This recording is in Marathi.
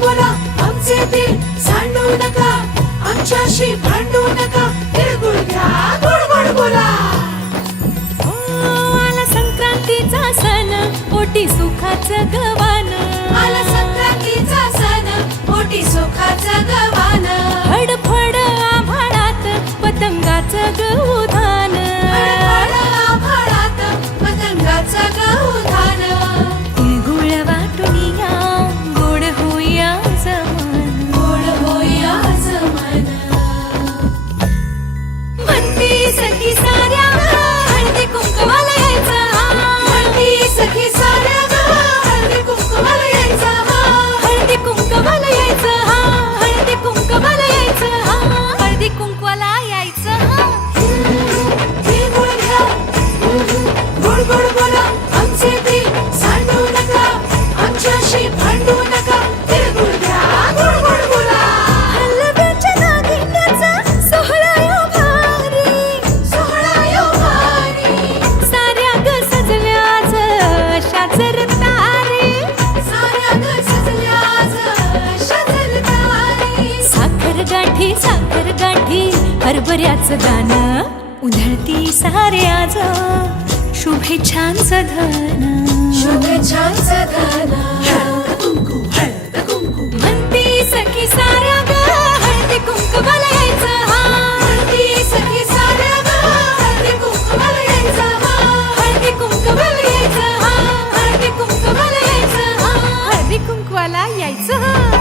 बोला आमचे दिल सांडू नका, आमच्याशी भांडू नका, तिळगुळ घ्या गोड गोड बोला. आला संक्रांतीचा सण, पोटी सुखाचं गवान. आला संक्रांतीचा सण, पोटी सुखाचं गवान. फडफड आभाळात पतंगाचं गौधान. फडफड आभाळात पतंगाचं गौधान. तिळगुळ वाटून या, गोड होईया जमान. गोड होईया जमान. म्हणती सखी साऱ्या हळदी कुंकवाला यायचं. म्हणती सखी साऱ्या हळदी कुंकवाला यायचं. हळदी कुंकवाला यायचं. हळदी कुंकवाला यायचं. हळदी कुंकवाला यायचं. तिळगुळ घ्या गोड गोड बोला आमचे दिल सांडू नका, आमच्याशी भांडू नका, तिळगुळ घ्या गोड गोड बोला. हलव्याच्या नागिण्याचा सोहळा यो भारी. सोहळा यो भारी. साऱ्या ग सजल्या आज अशाच रतारी. साऱ्या ग सजल्या आज अशाच रतारी. साखर गाठी हरभऱ्याचं दाणं. उधळती सारे आज शुभेच्छांचं धन. शुभेच्छांचं धन. हळद कुंकू हळद कुंकू. म्हणती सखी साऱ्या ग हळदी कुंकवाला यायचं. म्हणती सखी साऱ्या हळदी कुंकवाला यायचं. हळदी कुंकवाला यायचं. हळदी कुंकवाला यायचं. हळदी कुंकवाला यायचं.